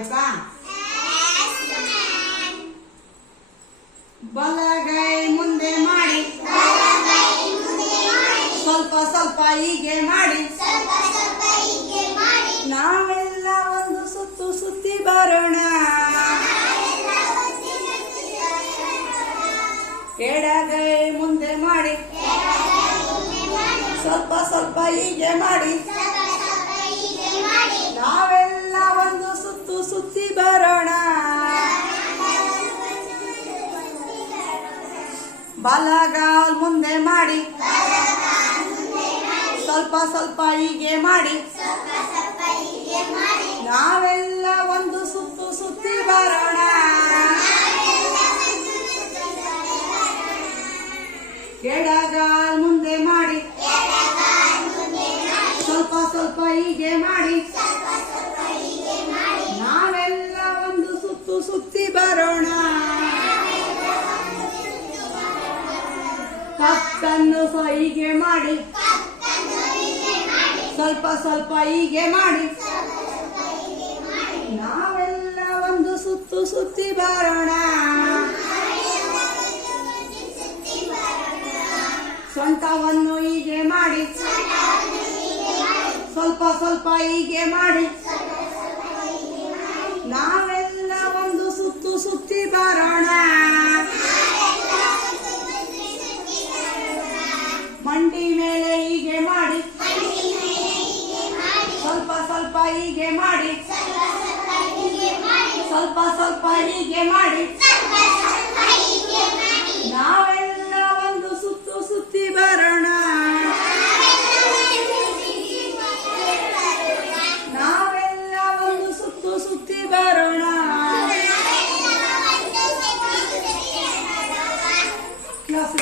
ಆಯ್ತಾ? ಬಲಗೈ ಮುಂದೆ ಮಾಡಿ, ಸ್ವಲ್ಪ ಸ್ವಲ್ಪ ಹೀಗೆ ಮಾಡಿ, ನಾವೆಲ್ಲ ಒಂದು ಸುತ್ತು ಸುತ್ತಿ ಬರೋಣ. ಎಡಗೈ ಮುಂದೆ ಮಾಡಿ, ಸ್ವಲ್ಪ ಸ್ವಲ್ಪ ಹೀಗೆ ಮಾಡಿ, ನಾವೆಲ್ಲ ಒಂದು ಸುತ್ತು ಸುತ್ತಿ ಬರೋಣ. ಬಲಗಾಲ್ ಮುಂದೆ ಮಾಡಿ, ಸ್ವಲ್ಪ ಸ್ವಲ್ಪ ಹೀಗೆ ಮಾಡಿ, ನಾವೆಲ್ಲ ಒಂದು ಸುತ್ತು ಸುತ್ತಿ ಬರೋಣ. ಎಡಗಾಲ್ ಮುಂದೆ ಮಾಡಿ, ಸ್ವಲ್ಪ ಸ್ವಲ್ಪ ಹೀಗೆ ಮಾಡಿ, ನಾವೆಲ್ಲ ಒಂದು ಸುತ್ತು ಸುತ್ತಿ ಬರೋಣ. ಕತ್ತನ್ನು ಸಹ ಹೀಗೆ ಮಾಡಿ, ಸ್ವಲ್ಪ ಸ್ವಲ್ಪ ಹೀಗೆ ಮಾಡಿ, ನಾವೆಲ್ಲ ಒಂದು ಸುತ್ತು ಸುತ್ತಿ ಬರೋಣ. ಸೊಂಟವನ್ನು ಹೀಗೆ ಮಾಡಿ, ಸ್ವಲ್ಪ ಸ್ವಲ್ಪ ಹೀಗೆ ಮಾಡಿ, ನಾವೆಲ್ಲ ಒಂದು ಸುತ್ತು ಸುತ್ತಿ ಬರೋಣ. ಮಂಡಿ ಮೇಲೆ ಹೀಗೆ ಮಾಡಿ, ಸ್ವಲ್ಪ ಸ್ವಲ್ಪ ಹೀಗೆ ಮಾಡಿ, ಸ್ವಲ್ಪ ಸ್ವಲ್ಪ ಹೀಗೆ ಮಾಡಿ, ನಾವೆಲ್ಲ ಒಂದು ಸುತ್ತು ಸುತ್ತಿ ಬರೋಣ. ನಾವೆಲ್ಲ ಒಂದು ಸುತ್ತು ಸುತ್ತಿ ಬರೋಣ. ಕ್ಲಾಸ್